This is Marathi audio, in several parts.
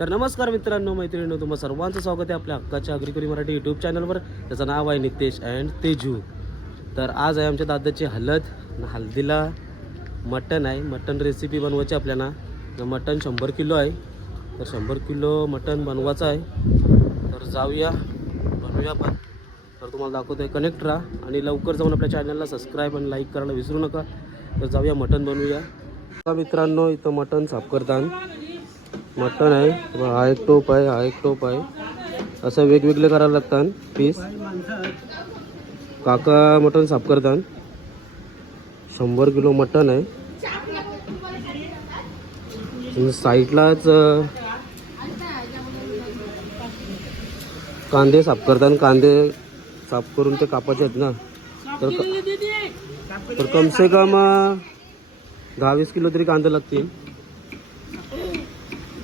तर नमस्कार मित्रांनो मैत्रिणींनो तुम्हा सर्वांचं स्वागत आहे आपल्या हक्काच्या अग्रिकरी मराठी यूट्यूब चॅनलवर त्याचं नाव आहे नितेश अँड तेजू. तर आज आहे आमच्या दादाची हलद हल्दीला मटण मटन आहे. मटन रेसिपी बनवायची आपल्याला. तर मटन शंभर किलो आहे. तर शंभर किलो मटन बनवायचं आहे. तर जाऊया बनवूया आपण. तर तुम्हाला दाखवतो आहे कनेक्ट राहा. आणि लवकर जाऊन आपल्या चॅनलला सबस्क्राईब आणि लाईक करायला विसरू नका. तर जाऊया मटन बनवूया. मित्रांनो इथं मटन साफ करताना. मटण आहे हा एक टोप आहे हा एक टोप आहे. असं वेगवेगळे करायला लागतात पीस काका मटण साफ करतात. शंभर किलो मटण आहे. साईडलाच कांदे साफ करतात. कांदे साफ करून ते कापायचे आहेत ना. तर तर कमसे कम दहा वीस किलो तरी कांदे लागतील.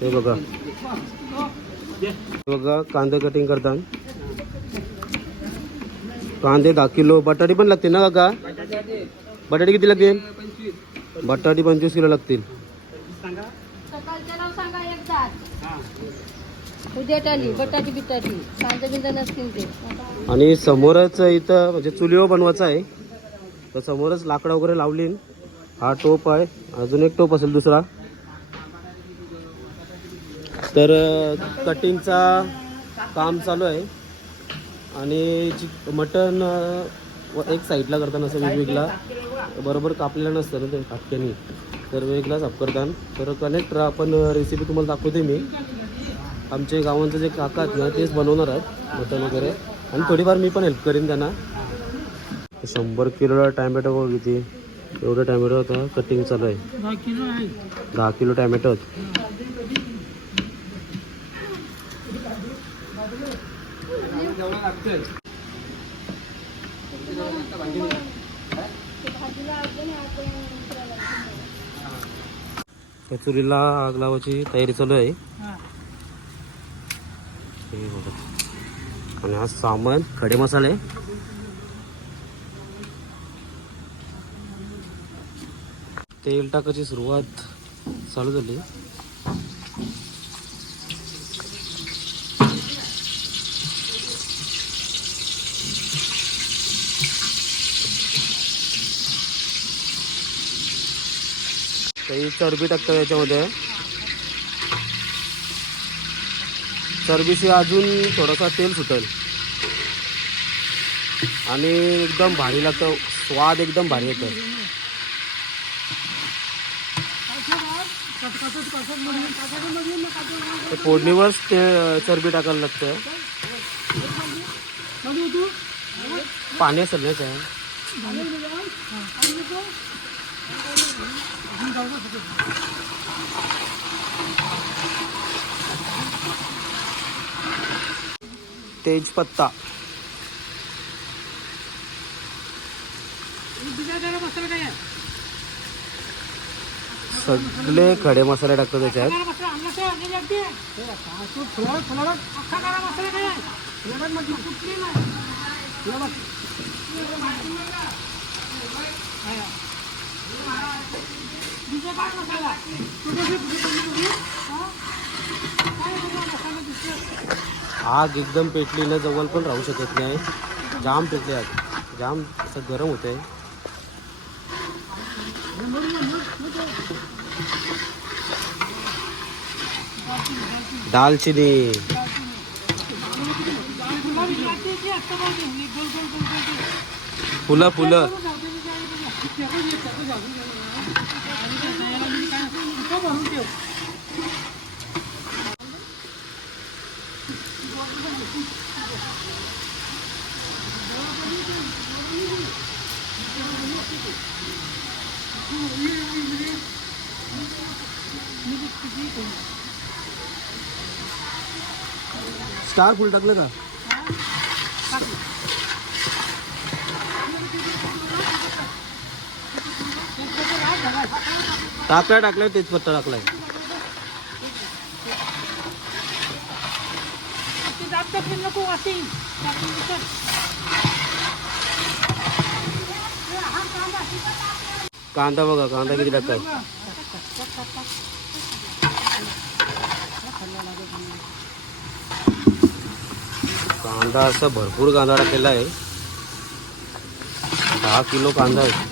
हे बघा. बघा कांदे कटिंग करतात कांदे दहा किलो. बटाटे पण लागतील ना काका? बटाटे किती लागतील? बटाटे पंचवीस किलो लागतील. आणि समोरच इथं म्हणजे चुलीवर बनवायचं आहे. तर समोरच लाकडं वगैरे लावली हा टोप आहे. अजून एक टोप असेल दुसरा. तर कटिंगचा काम चालू आहे. आणि चिक मटण एक साईडला करताना असं वेगवेगळा बरोबर कापलेलं नसतं ना ते कापक्यानी. तर वेगळा साफ करताना. तर कनेक्ट आपण रेसिपी तुम्हाला दाखवते मी. आमचे गावांचे जे काका आहेत ना तेच बनवणार आहेत मटण वगैरे. आणि थोडीफार मी पण हेल्प करीन त्यांना. शंभर किलो टॅमॅटो बघ किती. एवढं टॅमॅटो आता कटिंग चालू आहे. दहा किलो टॅमॅटो आहेत कचुरीला आग लावायची तयारी चालू आहे. हे बघा. आणि हा सामान खडे मसाले. तेल टाकायची सुरुवात चालू झाली. काही चरबी टाकतात याच्यामध्ये. चरबीशी अजून थोडासा तेल सुटेल. आणि एकदम भारी लागतं. स्वाद एकदम भारी येतं. ते फोडणीवरच ते चरबी टाकायला लागतं. पाणी असेल ना तेजपत्ता. सगळे खडे मसाले टाकतो त्याच्यात. आग एकदम पेटली ना जवळ पण राहू शकत नाही. जाम पेटले आग. जाम असं गरम होतंय. दालचिनी. फुलं फुलं. स्टार फुल टाकलं का? टाकला टाकलाय तेच पत्ता टाकलाय. कांदा बघा कांदा किती टाकताय कांदा असा भरपूर कांदा टाकलेला आहे. दहा किलो कांदा आहे.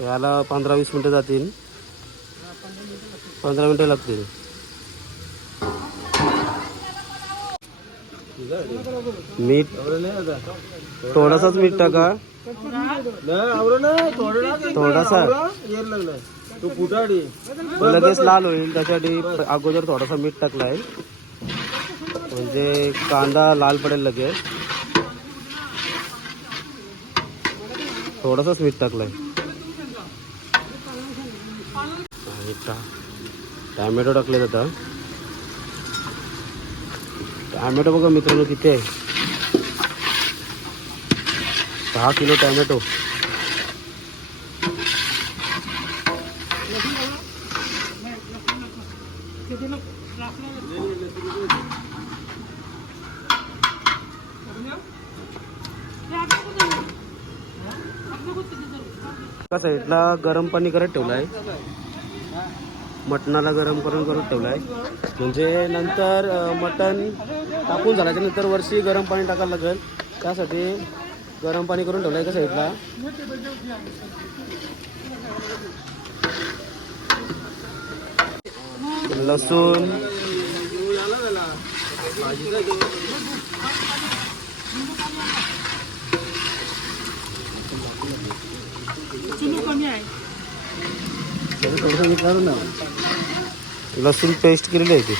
याला पंधरा वीस मिनटं जातील. पंधरा मिनटं लागतील. मीठ. थोडासाच मीठ टाका. थोडासा. लगेच लाल होईल. त्यासाठी अगोदर थोडासा मीठ टाकलाय. म्हणजे कांदा लाल पडेल लगेच. थोडासाच मीठ टाकलाय. आणि टॅमॅटो टाकले आता. टॅमॅटो बघा मित्रांनो किती आहे. दहा किलो टॅमॅटो एका साईडला गरम पाणी करत ठेवलं आहे मटणाला गरम करून करून ठेवलाय. म्हणजे नंतर मटण टाकून झाल्याच्यानंतर वर्षी गरम पाणी टाकायला लागेल. त्यासाठी गरम पाणी करून ठेवलंय एका साईडला. लसूण. लसूण पेस्ट केलेली आहे ती.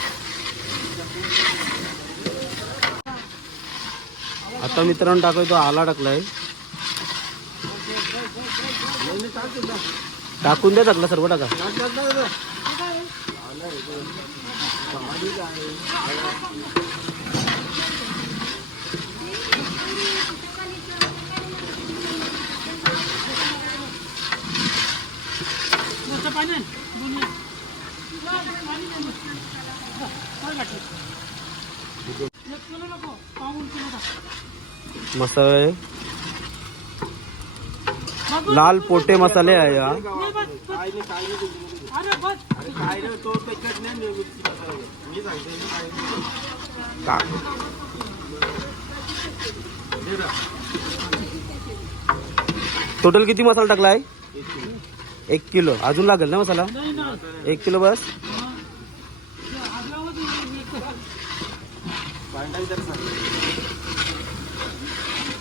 आता मित्रांनो टाकायचो आला टाकलाय. टाकून द्या टाकला सर्व टाका. मसाले लाल पोटे मसाले आहे हा टोटल किती मसाला टाकला आहे एक किलो. अजून लागेल ना मसाला? एक किलो बस.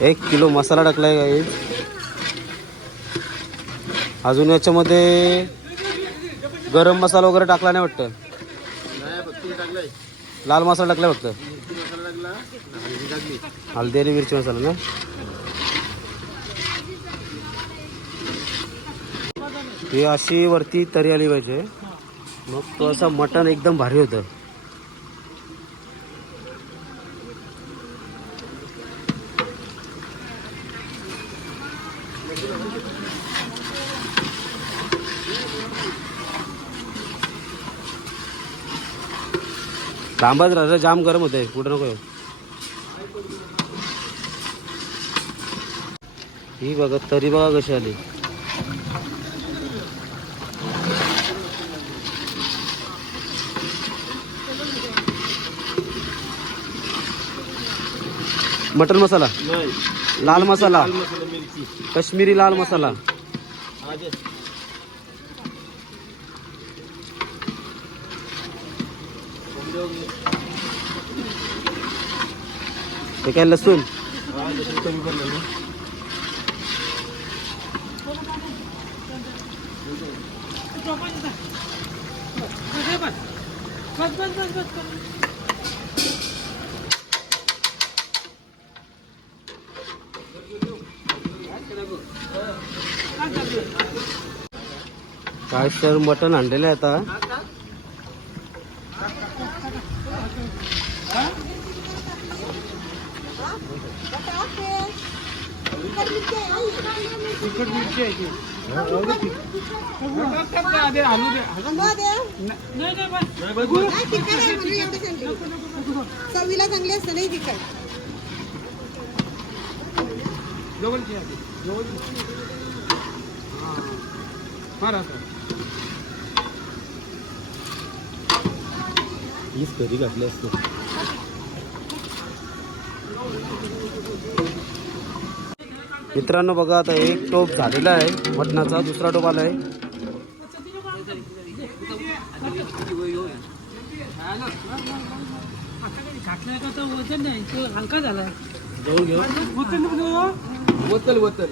एक किलो मसाला टाकलाय काही अजून याच्यामध्ये गरम मसाला वगैरे टाकला नाही वाटतं. लाल मसाला टाकलाय फक्त हळदी आणि मिरची मसाला ना? ही अशी वरती तरी आली पाहिजे. मग तो असं मटण एकदम भारी होतं. लांबच राहतं जाम गरम होते कुठं नको ही बघा तरी बघा कशी आली. मटन मसाला लाल मसाला लाल मसाला कश्मीरी लाल मसाला ठीक ते काय बस बस बस बस काय सर मटण आणलेलं आहे आता. चवीला चांगली असते नाही तिखट हीच घरी घातली असते. मित्रांनो बघा आता एक टोप झालेला आहे. मटणाचा दुसरा टोप आला आहे हलका झाला जवळ घेऊ. वतल वतल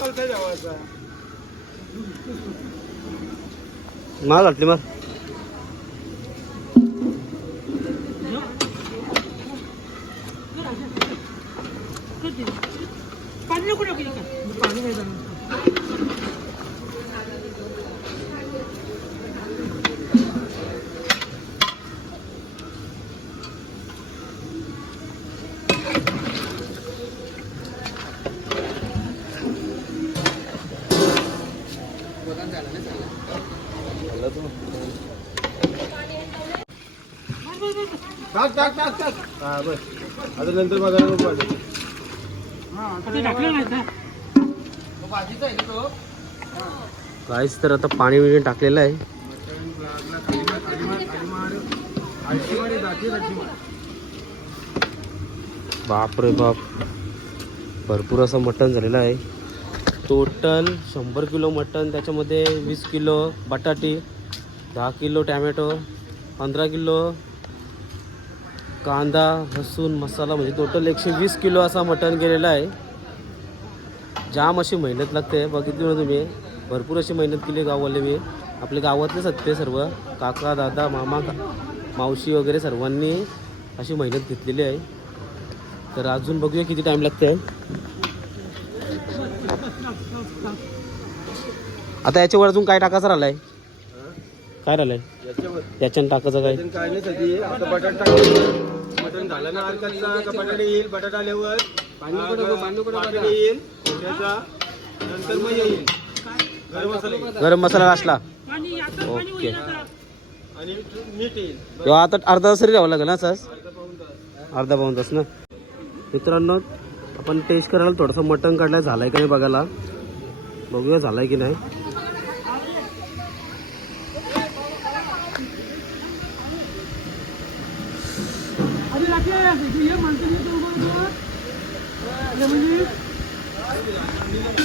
नाही, जवळ कालचा जेवायचा माग घातली मग पाणी नको टाकू इकडं. पाणी नाही टाक टाक टाक. टाक हा बस. आता नंतर नको. काहीच तर आता पाणी बिणी टाकलेलं आहे. बाप रे बाप. भरपूर असं मटण झालेलं आहे. टोटल शंभर किलो मटण त्याच्यामध्ये वीस किलो बटाटी दहा किलो टॅमॅटो पंधरा किलो कांदा लसूण मसाला म्हणजे टोटल एकशे वीस किलो असा मटण गेलेला आहे. जाम अशी मेहनत लागते. बघितली ना तुम्ही? भरपूर अशी मेहनत केली गाववाले मी आपले गावातलेच आहेत ते सर्व. काका दादा मामा का मावशी वगैरे सर्वांनी अशी मेहनत घेतलेली आहे. तर अजून बघूया किती टाइम लागते. आता याच्यावर अजून काय टाकायचं राहिलाय? काय राहिलंय? याच्यावर. याच्यानं टाकायचं काय? बटाटा मटण झालं ना का बटाटा येईल बटाटा आल्यावर पापडी येईल नंतर मग येईल. गरम मसाला गरम मसाला असला. पाणी आता पाणी ओके. आणि मीठ येईल. आता अर्धा तास तरी द्यावं लागेल ना सर? अर्धा पाऊण तास. अर्धा पाऊन तास ना? मित्रांनो आपण टेस्ट करायला थोडंसं मटण काढलाय. झालंय का नाही बघायला? बघूया झालंय की नाही.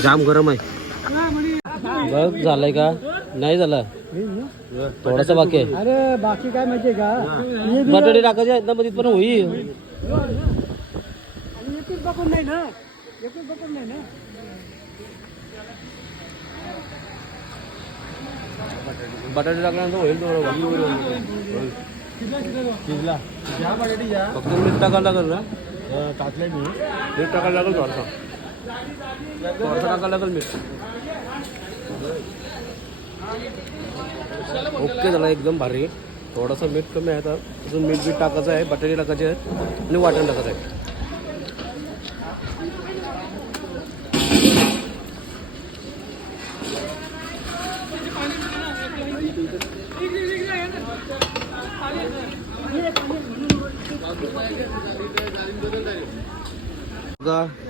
जाम गरम आहे. बघ झालंय का? नाही झालं. थोडासा बाकी आहे. अरे बाकी काय माहितीये का? बटाटे टाकायचे आहेत ना मग तिथपर्यंत होईल. एकच बघून नाही ना? एकच बघून नाही ना? बटाटे टाकल्यानंतर होईल थोडं. शिजला फक्त मीठ टाकायला लागेल ना? टाकलंय मी. मीठ टाकायला लागेल थोडंसं. थोडासा टाकायला लागेल मीठ ओके झाला एकदम भारी. थोडासा मीठ कमी आहे आता. अजून मीठ बीठ टाकायचं आहे बटाटे टाकायचे आहेत आणि वाटण टाकायचं आहे.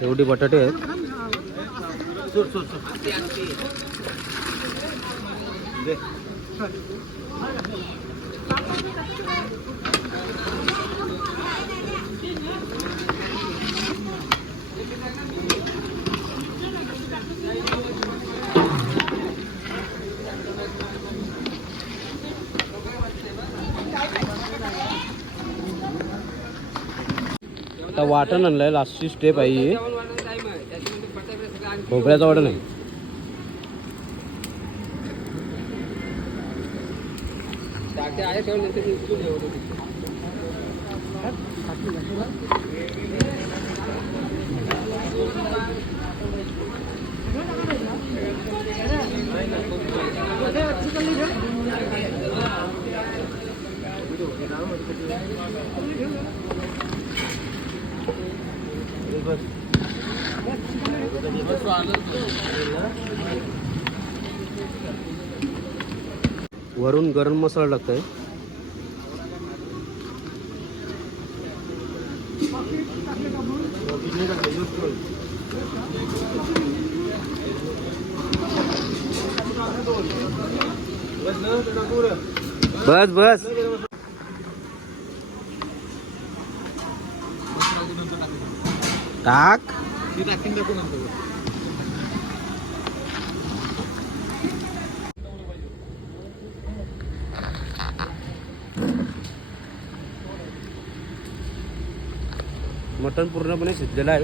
एवढे बटाटे आहेत. आता वाटण आणलंय लास्टची स्टेप आहे ही खोबऱ्याचं वाटण आहे. वरून गरम मसाला टाकतोय. बस बस. टाक. मटण पूर्णपणे शिजलेलं आहे.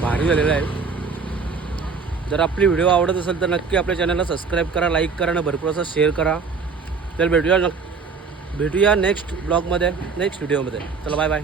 भारी झालेलं आहे. जर आपली व्हिडिओ आवडत असेल तर नक्की आपल्या चॅनलला सबस्क्राईब करा लाईक करा आणि भरपूर असं शेअर करा. तर भेटूया नक भेटूया नेक्स्ट ब्लॉगमध्ये नेक्स्ट व्हिडिओमध्ये चला बाय बाय